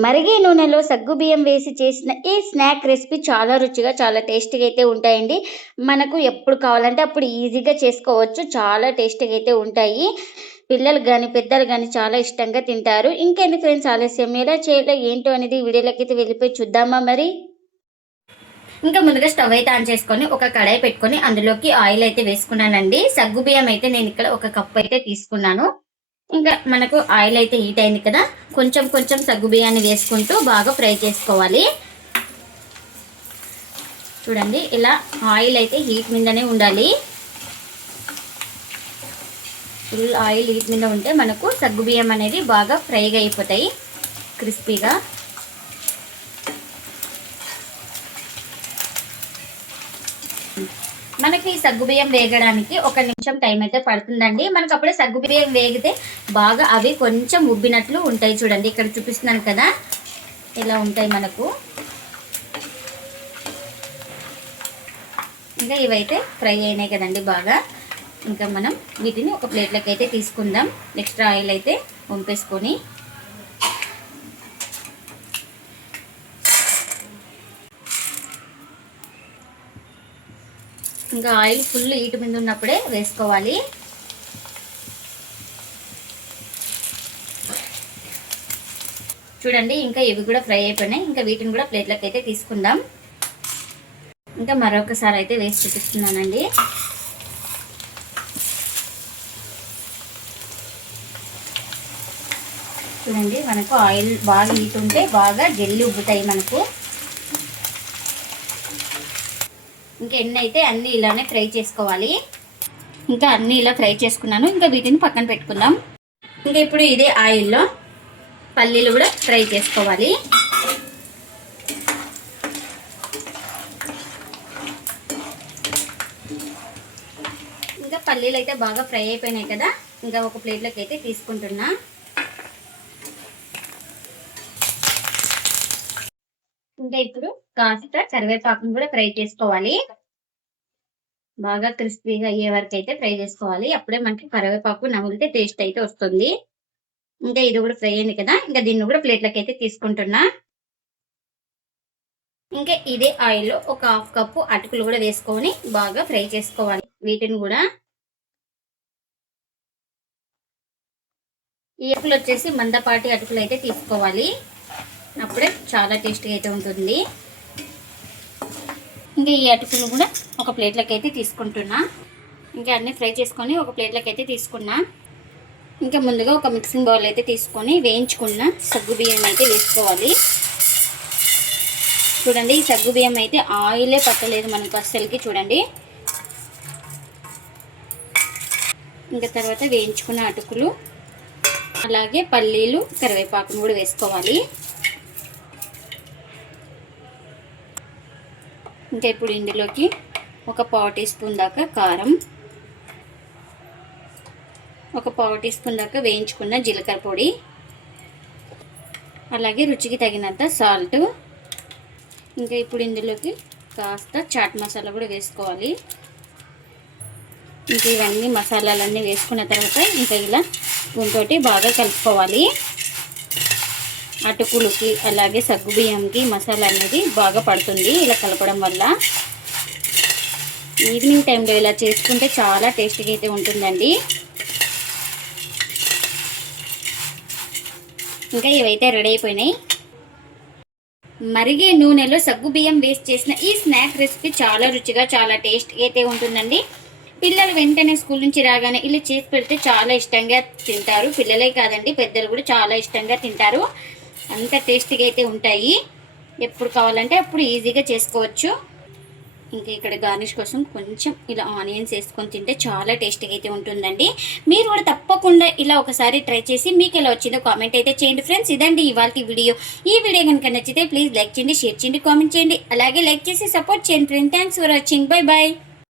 మరిగే నూనెలో సగ్గుబియ్యం వేసి చేసిన ఈ స్నాక్ రెసిపీ చాలా రుచిగా, చాలా టేస్టీగా అయితే ఉంటాయండి. మనకు ఎప్పుడు కావాలంటే అప్పుడు ఈజీగా చేసుకోవచ్చు. చాలా టేస్టీగా అయితే ఉంటాయి. పిల్లలు గాని, పెద్దలు గాని చాలా ఇష్టంగా తింటారు. ఇంకెందుకు ఫ్రెండ్స్ ఆలస్యం, ఎలా చేయాలో ఏంటో అనేది వీడియోలోకైతే వెళ్ళిపోయి చూద్దామా మరి? ఇంకా ముందుగా స్టవ్ అయితే ఆన్ చేసుకొని ఒక కడాయి పెట్టుకొని అందులోకి ఆయిల్ అయితే వేసుకున్నానండి. సగ్గుబియ్యం అయితే నేను ఇక్కడ ఒక కప్పు అయితే తీసుకున్నాను. ఇంకా మనకు ఆయిల్ అయితే హీట్ అయింది కదా, కొంచెం కొంచెం సగ్గుబియ్యాన్ని వేసుకుంటూ బాగా ఫ్రై చేసుకోవాలి. చూడండి, ఇలా ఆయిల్ అయితే హీట్ మీదనే ఉండాలి. ఫుల్ ఆయిల్ హీట్ మీద ఉంటే మనకు సగ్గుబియ్యం అనేది బాగా ఫ్రైగా అయిపోతాయి, క్రిస్పీగా. మనకి సగ్గుబియ్యం వేగడానికి 1 నిమిషం టైం అయితే పడుతుందండి. మనకు అప్పుడే సగ్గుబియ్యం వేగితే బాగా అవి కొంచెం ఉబ్బినట్లు ఉంటాయి. చూడండి, ఇక్కడ చూపిస్తున్నాను కదా, ఇలా ఉంటాయి మనకు. ఇంకా ఇవైతే ఫ్రై అయినాయి కదండి బాగా. ఇంకా మనం వీటిని ఒక ప్లేట్లోకి అయితే తీసుకుందాం. ఎక్స్ట్రా ఆయిల్ అయితే వంపేసుకొని ఇంకా ఆయిల్ ఫుల్ హీట్ మీద ఉన్నప్పుడే వేసుకోవాలి. చూడండి, ఇంకా ఇవి కూడా ఫ్రై అయిపోయినాయి. ఇంకా వీటిని కూడా ప్లేట్లోకి అయితే తీసుకుందాం. ఇంకా మరొకసారి అయితే వేసి చూపిస్తున్నానండి. చూడండి, మనకు ఆయిల్ బాగా హీట్ ఉంటే బాగా జల్లి ఉబ్బుతాయి మనకు. ఇంకా ఎన్ని అయితే అన్నీ ఇలానే ఫ్రై చేసుకోవాలి. ఇంకా అన్నీ ఇలా ఫ్రై చేసుకున్నాను. ఇంకా వీటిని పక్కన పెట్టుకుందాం. ఇంకా ఇప్పుడు ఇదే ఆయిల్లో పల్లీలు కూడా ఫ్రై చేసుకోవాలి. ఇంకా పల్లీలు అయితే బాగా ఫ్రై అయిపోయినాయి కదా, ఇంకా ఒక ప్లేట్లోకి అయితే తీసుకుంటున్నా. ఇంకా ఇప్పుడు కాస్త కరివేపాకును కూడా ఫ్రై చేసుకోవాలి. బాగా క్రిస్పీగా అయ్యే వరకు అయితే ఫ్రై చేసుకోవాలి. అప్పుడే మనకి కరివేపాకు నమిలితే టేస్ట్ అయితే వస్తుంది. ఇంకా ఇది కూడా ఫ్రై అయింది కదా, ఇంకా దీన్ని కూడా ప్లేట్లోకి అయితే తీసుకుంటున్నా. ఇంకా ఇదే ఆయిల్లో ఒక 1/2 కప్పు అటుకులు కూడా వేసుకొని బాగా ఫ్రై చేసుకోవాలి. వీటిని కూడా ఈ అటుకులు వచ్చేసి మందపాటి అటుకులు అయితే తీసుకోవాలి, అప్పుడే చాలా టేస్టీగా అయితే ఉంటుంది. ఇంకా ఈ అటుకులు కూడా ఒక ప్లేట్లోకి అయితే తీసుకుంటున్నా. ఇంకా అన్నీ ఫ్రై చేసుకొని ఒక ప్లేట్లోకి అయితే తీసుకున్నా. ఇంకా ముందుగా ఒక మిక్సింగ్ బౌల్ అయితే తీసుకొని వేయించుకున్న సగ్గుబియ్యం అయితే వేసుకోవాలి. చూడండి, ఈ సగ్గుబియ్యం అయితే ఆయిలే పట్టలేదు మనకు అస్సలకి. చూడండి, ఇంకా తర్వాత వేయించుకున్న అటుకులు, అలాగే పల్లీలు, కరివేపాకును కూడా వేసుకోవాలి. ఇంకా ఇప్పుడు ఇందులోకి ఒక 1/4 టీ స్పూన్ దాకా కారం, ఒక 1/4 టీ స్పూన్ దాకా వేయించుకున్న జీలకర్ర పొడి, అలాగే రుచికి తగినంత సాల్ట్. ఇంకా ఇప్పుడు ఇందులోకి కాస్త చాట్ మసాలా కూడా వేసుకోవాలి. ఇంకా ఇవన్నీ మసాలాలన్నీ వేసుకున్న తర్వాత ఇంకా ఇలా స్పూన్తోటి బాగా కలుపుకోవాలి. అటుకులకి అలాగే సగ్గుబియ్యంకి మసాలా అనేది బాగా పడుతుంది ఇలా కలపడం వల్ల. ఈవినింగ్ టైంలో ఇలా చేసుకుంటే చాలా టేస్టీగా అయితే ఉంటుందండి. ఇంకా ఇవైతే రెడీ అయిపోయినాయి. మరిగే నూనెలో సగ్గుబియ్యం వేస్ట్ చేసిన ఈ స్నాక్ రెసిపీ చాలా రుచిగా, చాలా టేస్టీగా అయితే ఉంటుందండి. పిల్లలు వెంటనే స్కూల్ నుంచి రాగానే ఇలా చేసి పెడితే చాలా ఇష్టంగా తింటారు. పిల్లలే కాదండి, పెద్దలు కూడా చాలా ఇష్టంగా తింటారు. అంత టేస్టీగా అయితే ఉంటాయి. ఎప్పుడు కావాలంటే అప్పుడు ఈజీగా చేసుకోవచ్చు. ఇంకా ఇక్కడ గార్నిష్ కోసం కొంచెం ఇలా ఆనియన్స్ వేసుకొని తింటే చాలా టేస్టీగా అయితే ఉంటుందండి. మీరు కూడా తప్పకుండా ఇలా ఒకసారి ట్రై చేసి మీకు ఎలా వచ్చిందో కామెంట్ అయితే చేయండి ఫ్రెండ్స్. ఇదండి ఇవాల్టి వీడియో. ఈ వీడియో కనుక నచ్చితే ప్లీజ్ లైక్ చేయండి, షేర్ చేయండి, కామెంట్ చేయండి. అలాగే లైక్ చేసి సపోర్ట్ చేయండి friends. Thanks for watching. Bye bye.